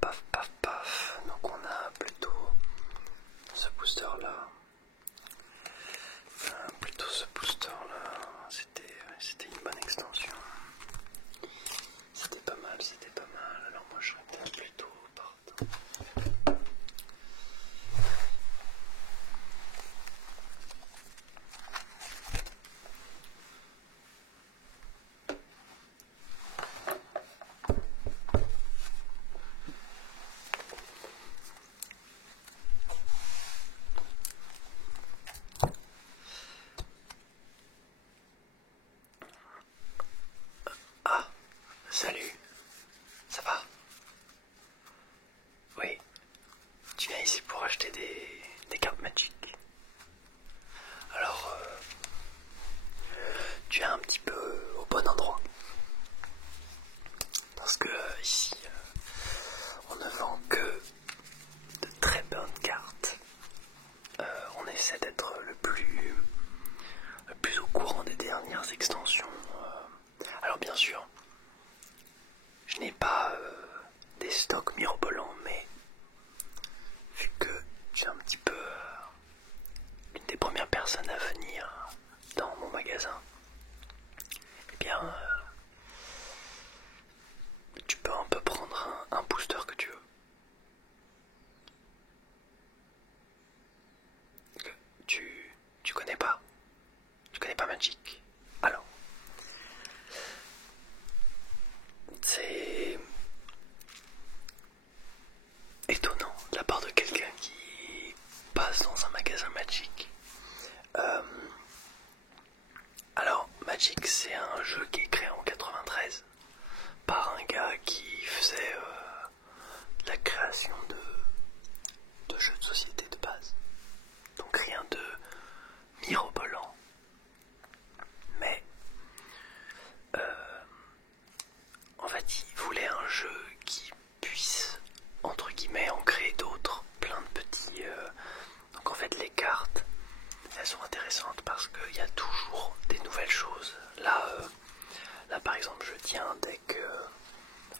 paf, paf, paf. Donc on a plutôt ce booster là. C'était une bonne extension. C'était pas mal. Alors moi je serais peut-être plutôt partant. Ah, salut, ça va? Oui, tu viens ici pour acheter des cartes Magic. Alors, tu es un petit peu au bon endroit. Parce que ici, on ne vend que de très bonnes cartes. On essaie d'être le plus au courant des dernières extensions. Alors bien sûr, je n'ai pas des stocks mirobolants, mais vu que tu es un petit peu l'une des premières personnes à venir dans mon magasin, eh bien, tu peux un peu prendre un booster que tu veux. Tu connais pas? Tu connais pas Magic? Alors, c'est étonnant de la part de quelqu'un qui passe dans un magasin Magic. Alors, Magic, c'est un jeu qui est créé en 93 par un gars qui faisait la création de jeux de société de base. Donc rien de mirobolant. Mais en fait, il voulait un jeu qui puisse, entre guillemets, en créer d'autres, plein de petits... Donc en fait, les cartes, elles sont intéressantes parce qu'il y a toujours des nouvelles choses. Là par exemple, je tiens un deck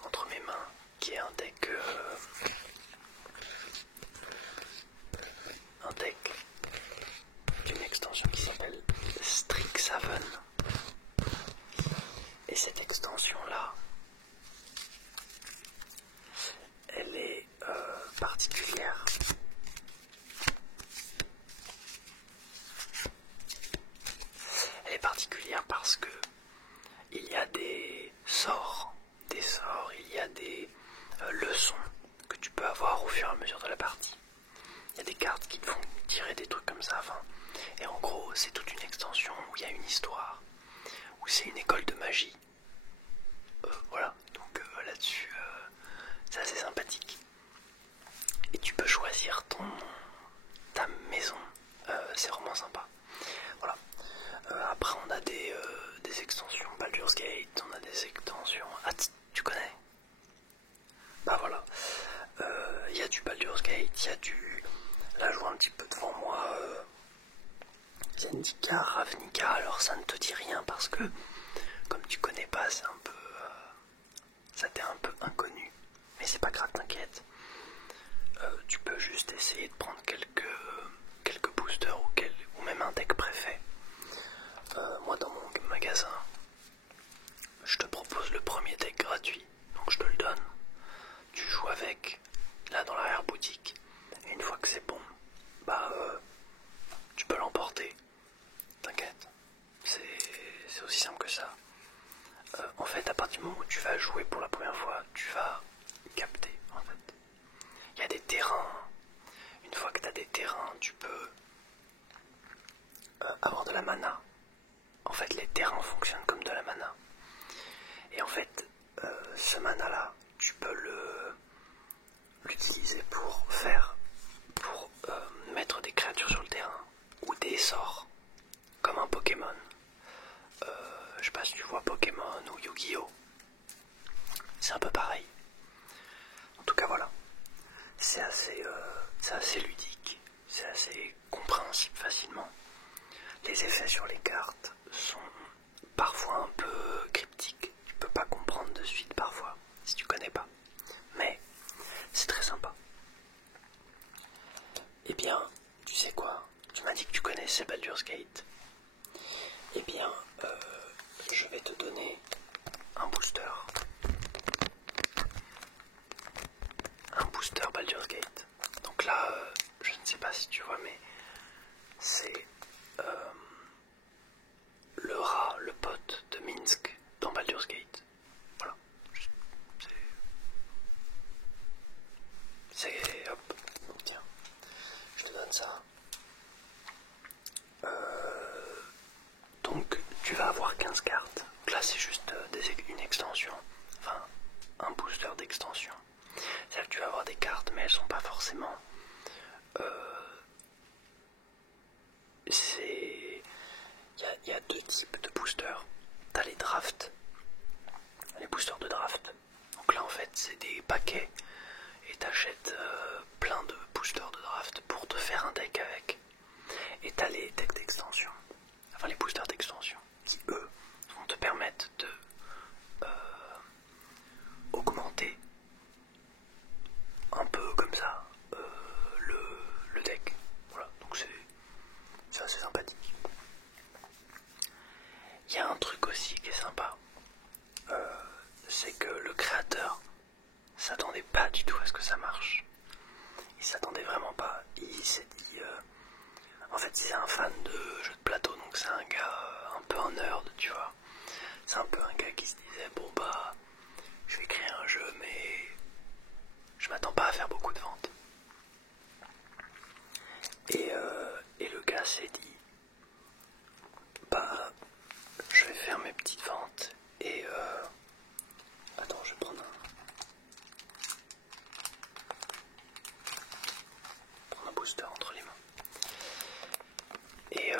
entre mes mains, qui est un deck d'une extension qui s'appelle Strixhaven. Et cette extension là, elle est particulière. Elle est particulière parce que il y a des sorts, il y a des leçons que tu peux avoir au fur et à mesure de la partie. Il y a des cartes qui te font tirer des trucs comme ça, enfin. Et en gros, c'est toute une extension où il y a une histoire, où c'est une école de magie. Voilà, donc là-dessus, c'est assez sympathique. Et tu peux choisir ta maison, c'est vraiment sympa. Voilà. Après, on a des extensions Baldur's Gate, on a des extensions... Ah, tu connais? Bah voilà. Il y a du Baldur's Gate, il y a du... Là, je vois un petit peu devant moi... Zendikar, Ravnica, alors ça ne te dit rien parce que, comme tu connais pas, c'est un peu... ça t'est un peu inconnu. Mais c'est pas grave, t'inquiète. Tu peux juste essayer de prendre quelques boosters ou même un deck préfet. Moi dans mon magasin, je te propose le premier deck gratuit, donc je te le donne. Tu joues avec, là dans l'arrière-boutique, et une fois que c'est bon, bah tu peux l'emporter. T'inquiète, c'est aussi simple que ça. En fait, à partir du moment où tu vas jouer pour la première fois, tu vas capter en fait. Il y a des terrains. Une fois que tu as des terrains, tu peux avoir de la mana. En fait, les terrains fonctionnent comme de la mana. Et en fait, ce mana là, tu peux l'utiliser pour mettre des créatures sur le terrain ou des sorts, comme un Pokémon. Je sais pas si tu vois Pokémon ou Yu-Gi-Oh! C'est un peu pareil. En tout cas, voilà. C'est assez ludique, c'est assez compréhensible facilement. Les effets sur les cartes sont parfois un peu cryptiques. Tu peux pas comprendre de suite parfois, si tu connais du tout à ce que ça marche. Il s'attendait vraiment pas. Il s'est dit... en fait, c'est un fan de jeux de plateau, donc c'est un gars un peu un nerd, tu vois. C'est un peu un gars qui se disait, bon bah, je vais créer un jeu, mais je m'attends pas à faire beaucoup de ventes. Et le gars s'est dit, bah, je vais faire mes petites ventes, et attends, je vais prendre un booster entre les mains. Et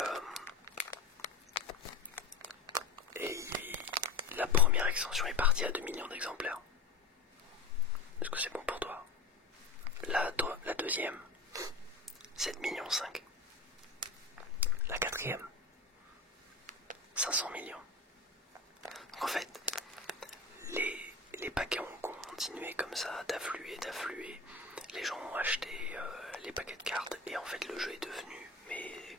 la première extension est partie à 2 millions d'exemplaires. Est-ce que c'est bon pour toi? La deuxième, 7 millions 5. La quatrième, 500 millions. Donc en fait, les paquets ont continué comme ça d'affluer. Les gens ont acheté les paquets de cartes et en fait le jeu est devenu, mais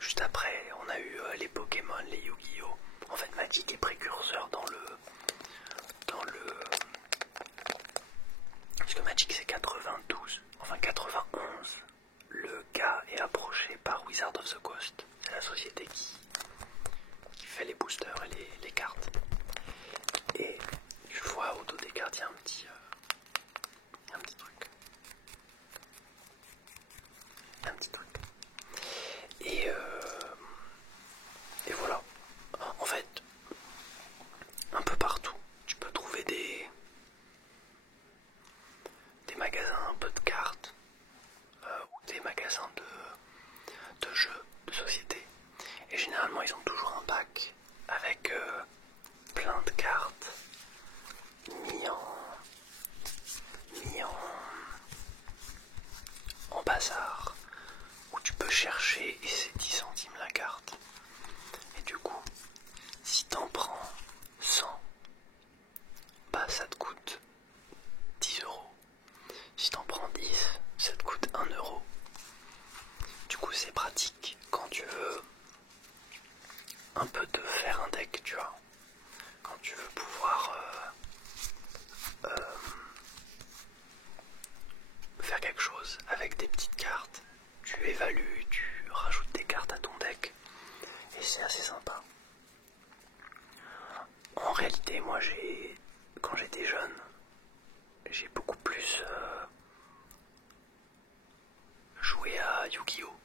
juste après on a eu les Pokémon, les Yu-Gi-Oh! En fait Magic est précurseur dans le parce que Magic c'est 92, enfin 91. Le gars est approché par Wizard of the Coast. C'est la société qui fait les boosters et les cartes. Et je vois au dos des cartes, il y a un petit truc. Un petit truc. Et voilà. En fait, un peu partout, tu peux trouver des magasins un peu de cartes ou des magasins de jeux de société. Et généralement, ils ont toujours un pack avec plein de cartes mis en bazar où tu peux chercher et c'est 10 centimes la carte. Et du coup, si t'en prends 100, bah ça te coûte 10 euros. Si t'en prends 10, ça te coûte 1 euro. Du coup, c'est pratique quand tu veux un peu te faire un deck, tu vois. Quand tu veux pouvoir faire quelque chose avec des petites cartes, tu évalues, tu rajoutes des cartes à ton deck et c'est assez sympa. En réalité, moi quand j'étais jeune, j'ai beaucoup plus joué à Yu-Gi-Oh!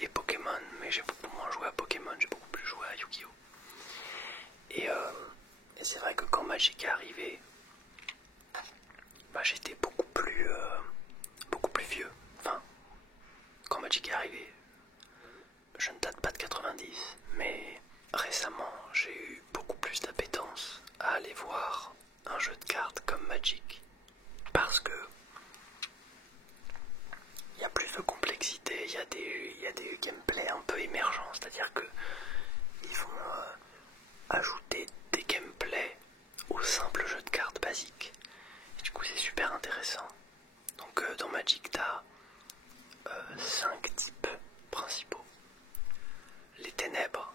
Et Pokémon, mais j'ai beaucoup moins joué à Pokémon, j'ai beaucoup plus joué à Yu-Gi-Oh! Et c'est vrai que quand Magic est arrivé, bah, j'étais beaucoup plus vieux. Enfin, quand Magic est arrivé, je ne date pas de 90, mais récemment j'ai eu beaucoup plus d'appétence à aller voir un jeu de cartes comme Magic parce que il y a plus de complexité, il y a des gameplays un peu émergents, c'est-à-dire que ils vont ajouter des gameplays au simple jeu de cartes basique. Et du coup c'est super intéressant. Donc dans Magic t'as 5 types principaux. Les ténèbres,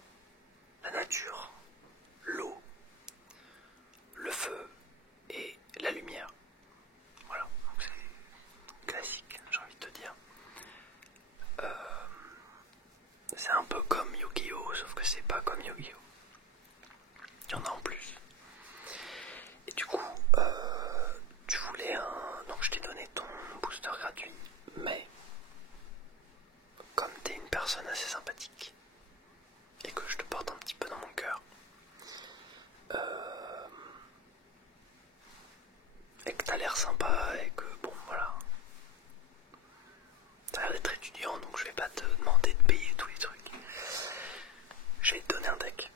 la nature, l'eau, le feu et la lumière. Voilà, donc c'est classique, j'ai envie de te dire. C'est un peu comme Yu-Gi-Oh! Sauf que c'est pas comme Yu-Gi-Oh! Il y en a en plus. Et du coup, tu voulais un... Donc je t'ai donné ton booster gratuit, mais comme t'es une personne assez sympathique et que je te porte un petit peu dans mon cœur, et que t'as l'air sympa et que bon voilà, t'as l'air d'être étudiant, donc je vais pas te demander de payer tous les trucs. Je vais te donner un deck.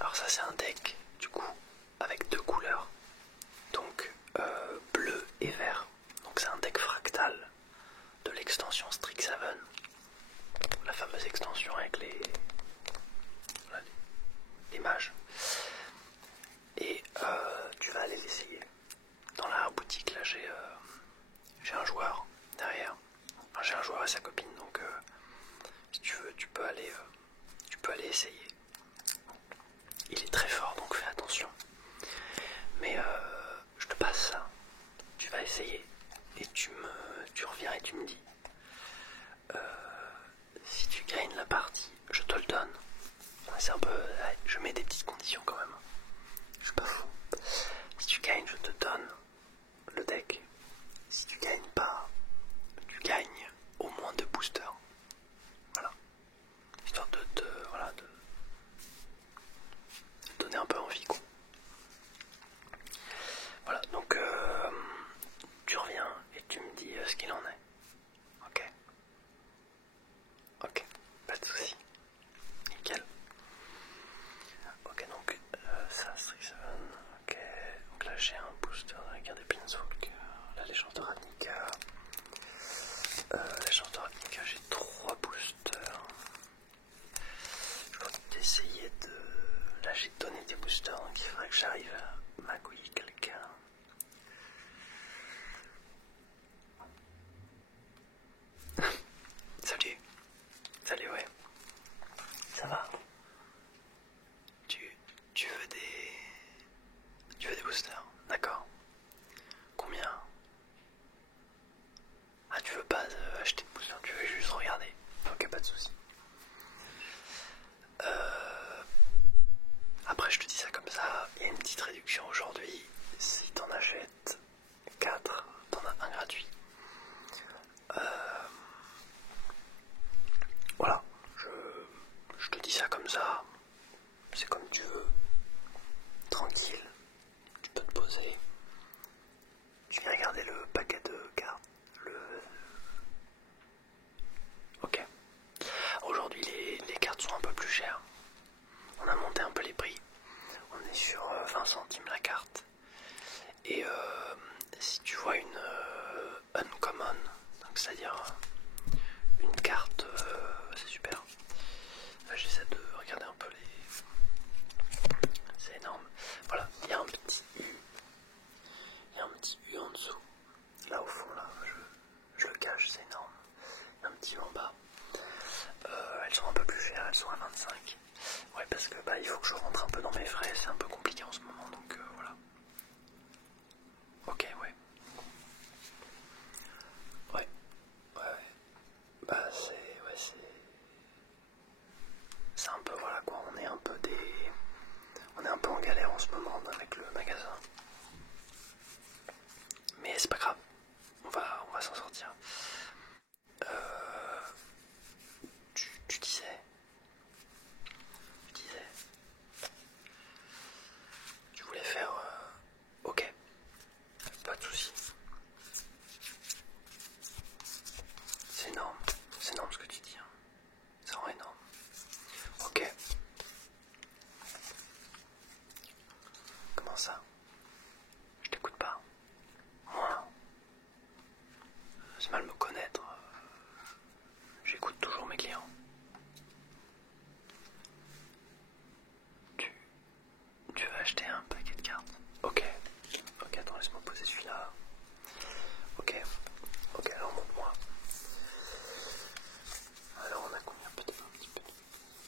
Alors ça c'est un deck du coup avec 2 couleurs, donc bleu et vert. Donc c'est un deck fractal de l'extension Strixhaven, la fameuse extension avec les mages. Et tu vas aller l'essayer dans la que j'arrive à magouiller quelqu'un. Salut. Salut, ouais. Ça va? Tu veux des... Tu veux des boosters? D'accord. Combien? Ah, tu veux pas acheter de boosters, tu veux juste regarder. Ok, pas de soucis. Après, je te dis ça comme ça, il y a une petite réduction aujourd'hui. Si t'en achètes 4, t'en as un gratuit. Voilà, je te dis ça comme ça. C'est comme tu veux. Tranquille, tu peux te poser. Tu viens regarder le paquet de cartes. Ok. Aujourd'hui, les cartes sont un peu plus chères. On a monté un peu les prix. On est sur 20 centimes la carte. Et si tu vois une uncommon, donc c'est-à-dire une carte, c'est super. J'essaie de regarder un peu les... C'est énorme. Voilà, il y a un petit U. Il y a un petit U en dessous. Là au fond, là, je le cache, c'est énorme. Un petit U en bas. Elles sont un peu plus chères, elles sont à 25. Ouais, parce que il faut que je rentre un peu dans mes frais, c'est un peu compliqué en ce moment, donc voilà. Ok, ouais. Ouais, ouais. Bah c'est un peu, voilà quoi, on est un peu en galère en ce moment avec le magasin. Mais c'est pas grave, on va s'en sortir. Tu disais, tu voulais faire, ok, pas de soucis. C'est énorme ce que tu dis, hein. C'est vraiment énorme. Ok. Comment ça? Je t'écoute pas. Moi, c'est mal me connaître. J'écoute toujours mes clients. Tu veux acheter un paquet de cartes? Ok. Ok, attends, laisse-moi poser celui-là. Ok. Ok, alors montre-moi. Alors on a combien? Peut-être un petit peu.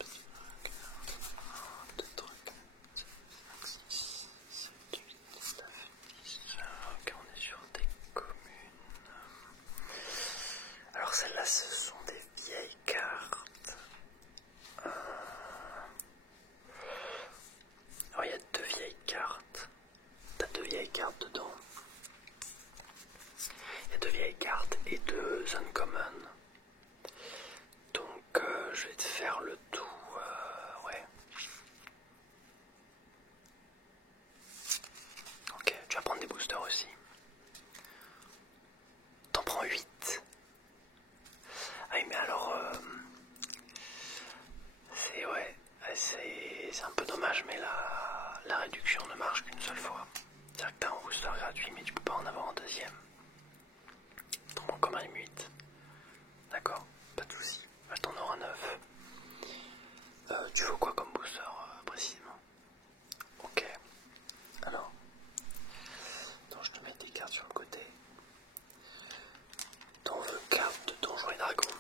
1, 2, 3, 4, 5, 6, 7, 8, 9, 10. Ok, on est sur des communes. Alors celles-là, ce sont des vieilles cartes. Alors il y a deux vieilles cartes. T'as deux vieilles cartes dedans. Il y a deux vieilles cartes et deux uncommon. Donc je vais te faire le tout. Ouais. Ok, tu vas prendre des boosters aussi. T'en prends 8. Ah oui, mais alors c'est un peu dommage, mais la réduction ne marche qu'une seule fois. C'est-à-dire que t'as un booster gratuit, mais tu peux pas en avoir un deuxième. T'en prends comme un 8. D'accord, pas de soucis. T'en auras 9. Tu veux quoi comme booster précisément? Ok. Alors, attends, je te mets des cartes sur le côté. T'en veux 4 de Donjons et Dragons.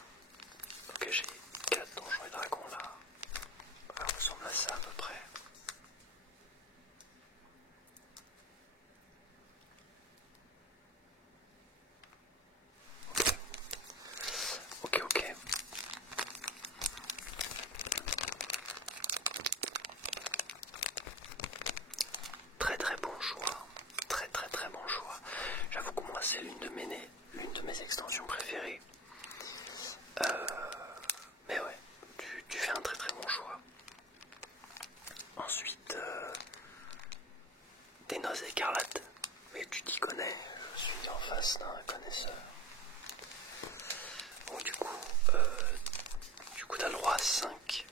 Ok, j'ai 4 Donjons et Dragons là. Ça ressemble à ça à peu près. Ok, ok. Très très bon choix. Très très très bon choix. J'avoue que moi c'est l'une de mes extensions préférées. Mais ouais, tu fais un très très bon choix. Ensuite, des noces écarlates. Mais tu t'y connais, je suis en face d'un connaisseur. Donc du coup t'as le droit à 5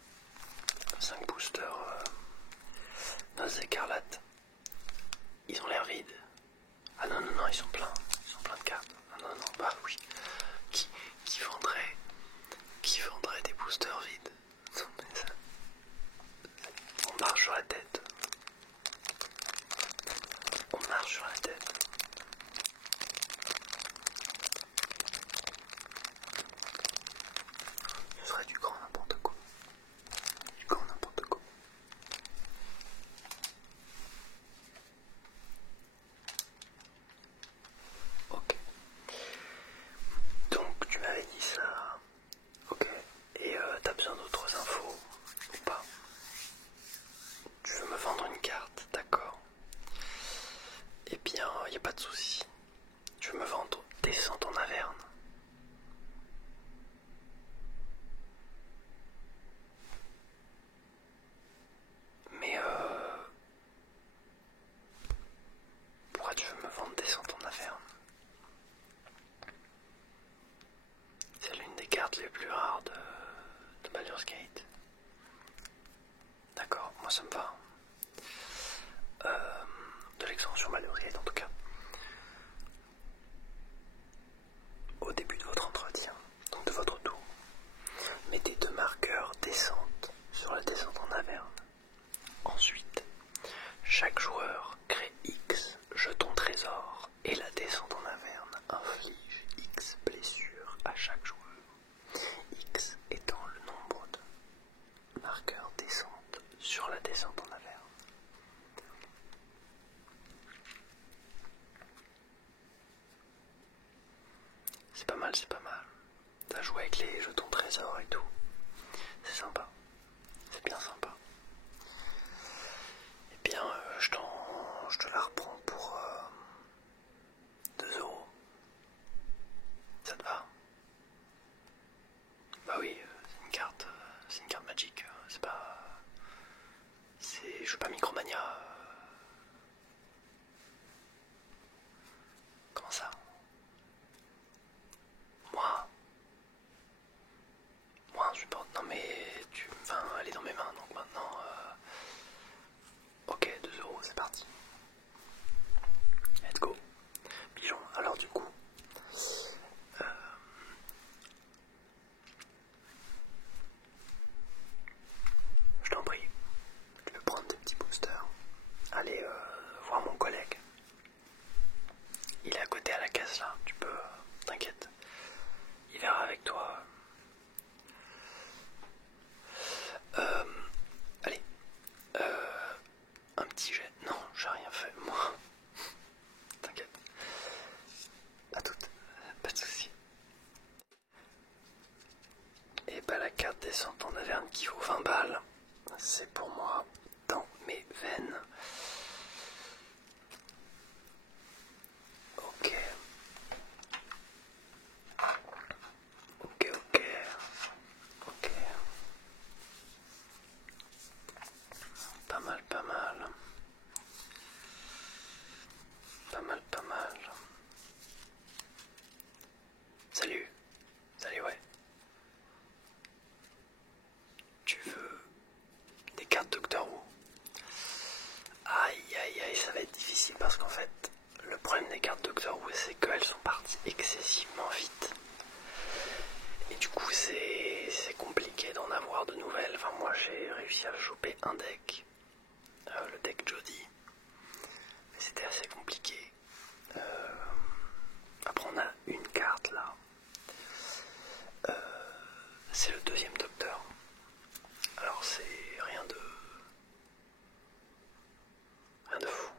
boosters noces écarlates. Ils ont l'air vides. Ah non, non, non, ils sont pleins de cartes. Non, non, non, bah oui. Qui vendrait des boosters vides? Non, mais ça, on marche sur la tête. pas de souci. Tu veux me vendre, descends ton Averne. Mais pourquoi tu veux me vendre descends ton Averne? C'est l'une des cartes les plus rares de Baldur's Gate. D'accord, moi ça me va. De l'extension Baldur's Gate en tout cas. Au début de votre entretien, donc de votre tour, mettez 2 marqueurs descente sur la descente en Averne. Ensuite, chaque joueur crée X jetons trésor et la descente en Averne inflige X blessures à chaque joueur. X étant le nombre de marqueurs descente sur la descente en Averne. C'est pas mal, c'est pas mal. T'as joué avec les jetons trésor et tout. C'est sympa. C'est bien sympa. Eh bien, je te la reprends pour 2 euros. Ça te va? Bah oui, c'est une carte magique. C'est pas... Je joue pas Micromania. Comment ça? Moi, un support. Non mais enfin, elle est dans mes mains, donc maintenant. Ok, 2 euros, c'est parti. Let's go. Pigeon. Alors du coup, je t'en prie, tu peux prendre des petits boosters. Allez voir mon collègue. Il est à côté à la caisse là. Tu peux, t'inquiète. Il verra avec toi. Allez, un petit jet. Non, j'ai rien fait, moi. T'inquiète. À toutes, pas de soucis. Et bah la carte descente en Averne qui vaut 20 balles, c'est pour moi dans mes veines. Ok. Ok, ok. Ok. Pas mal, pas mal. Pas mal, pas mal. Salut. Salut, ouais. Tu veux des cartes Doctor Who? Aïe, aïe, aïe, ça va être difficile parce qu'en fait, le problème des cartes Doctor Who, c'est qu'elles sont parties excessivement vite. Et du coup, c'est compliqué d'en avoir de nouvelles. Enfin, moi, j'ai réussi à choper un deck, le deck Jodie, mais c'était assez compliqué. Après, on a une carte là. C'est le 2e Docteur. Alors, c'est rien de fou.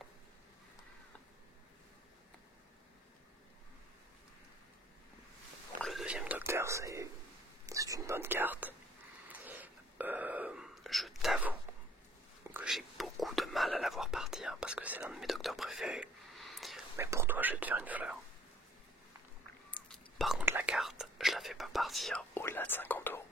Donc, le 2e Docteur, c'est une bonne carte. Je t'avoue que j'ai beaucoup de mal à la voir partir parce que c'est l'un de mes docteurs préférés. Mais pour toi, je vais te faire une fleur. Par contre, la carte, je la fais pas partir au-delà de 50 euros.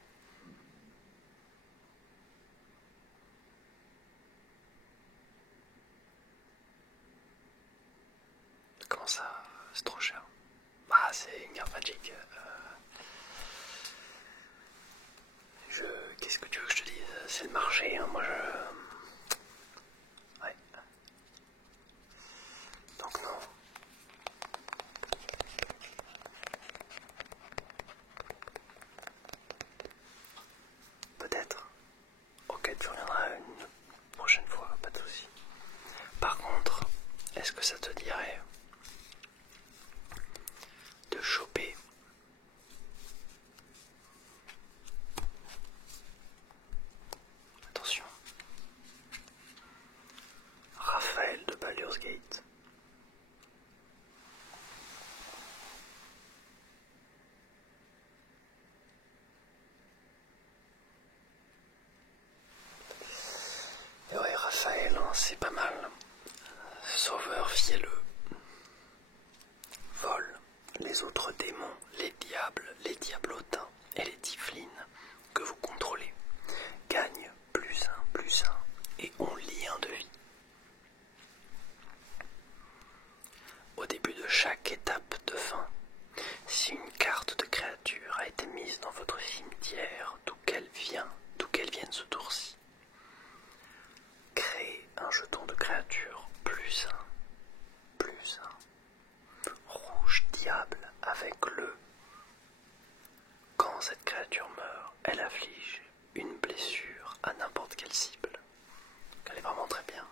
Comment ça? C'est trop cher. Bah, c'est une carte magique. Qu'est-ce que tu veux que je te dise? C'est le marché, hein. Moi je... Ouais. Donc non. Peut-être. Ok, tu reviendras une prochaine fois, pas de soucis. Par contre, est-ce que ça te dirait de choper attention, Raphaël de Baldur's Gate? Et ouais, Raphaël, hein, c'est pas mal. Sauveur fielleux. chaque étape de fin. Si une carte de créature a été mise dans votre cimetière, d'où qu'elle vienne ce tour-ci, créez un jeton de créature plus un, rouge diable avec le. Quand cette créature meurt, elle afflige une blessure à n'importe quelle cible. Donc elle est vraiment très bien.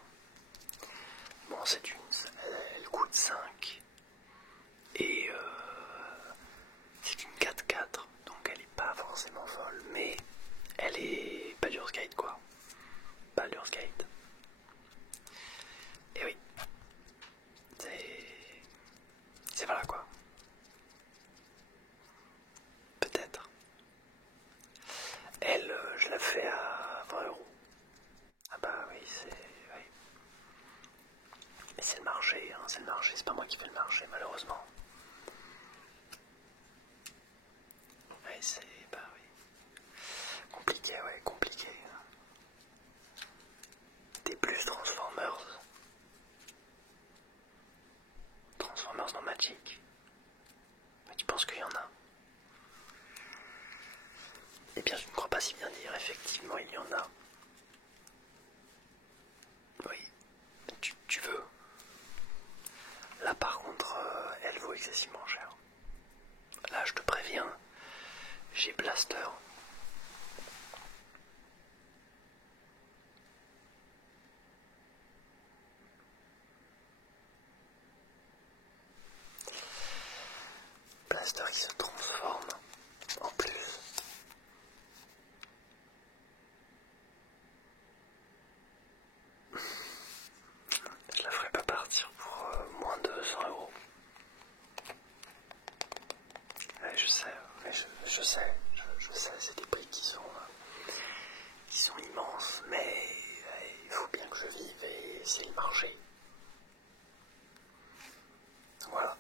Bon, elle coûte 5 et c'est une 4-4, donc elle est pas forcément folle, mais elle est Baldur's Gate quoi. Baldur's Gate. Et oui, c'est voilà quoi. Peut-être. Elle, je la fais à 20 €. Ah bah oui, oui. Mais c'est le marché, hein, c'est le marché, c'est pas moi qui fais le marché malheureusement. Oui, bah oui. Compliqué, ouais, compliqué. T'es plus Transformers. Transformers dans Magic. Mais tu penses qu'il y en a? Eh bien, je ne crois pas si bien dire, effectivement, il y en a. Oui, tu veux. Là, par contre, elle vaut excessivement cher. Là, je te préviens, j'ai Blaster. Blaster qui se transforme en plus. Je la ferai pas partir pour moins de 100 €. Ouais, je sais, mais je sais, c'est des prix qui sont immenses, mais il faut bien que je vive et c'est le marché. Voilà.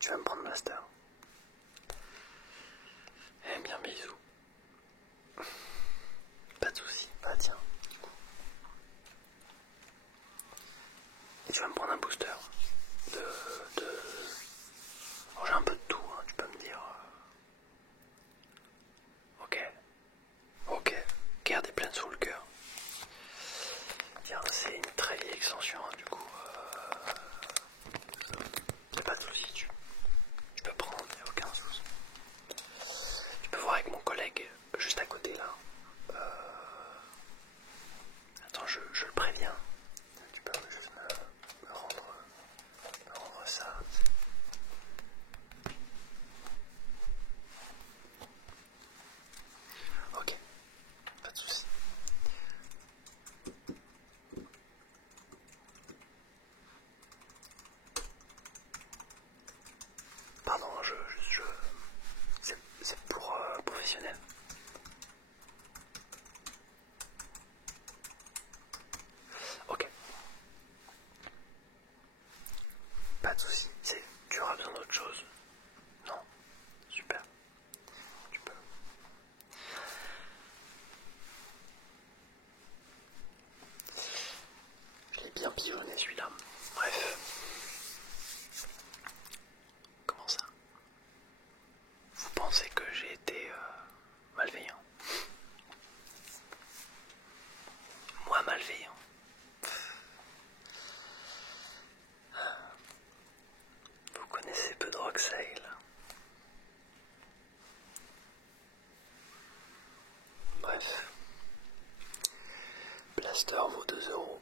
Tu vas me prendre Blaster. Eh bien, bisous. Pas de soucis. Bah tiens, du coup. Et tu vas me prendre un booster de... Oh, j'ai un peu de tout, hein, tu peux me dire. Ok. Guerre des plaines sous le cœur. Tiens, c'est une très vieille extension, hein, du coup. Y'a pas de soucis, tu peux prendre, y'a aucun souci. Tu peux voir avec mon collègue juste à côté là. Attends, je le préviens. Tu peux juste me rendre ça. Ok, pas de soucis. Pardon, c'est pour professionnel. Ok. Pas de soucis. Tu auras besoin d'autre chose? Non? Super. Tu peux. Je l'ai bien pilonné celui-là. Bref. Comment ça? Vous pensez que j'ai été malveillant? Moi malveillant? Vous connaissez peu de Roxale. Bref. Blaster vaut 2 €.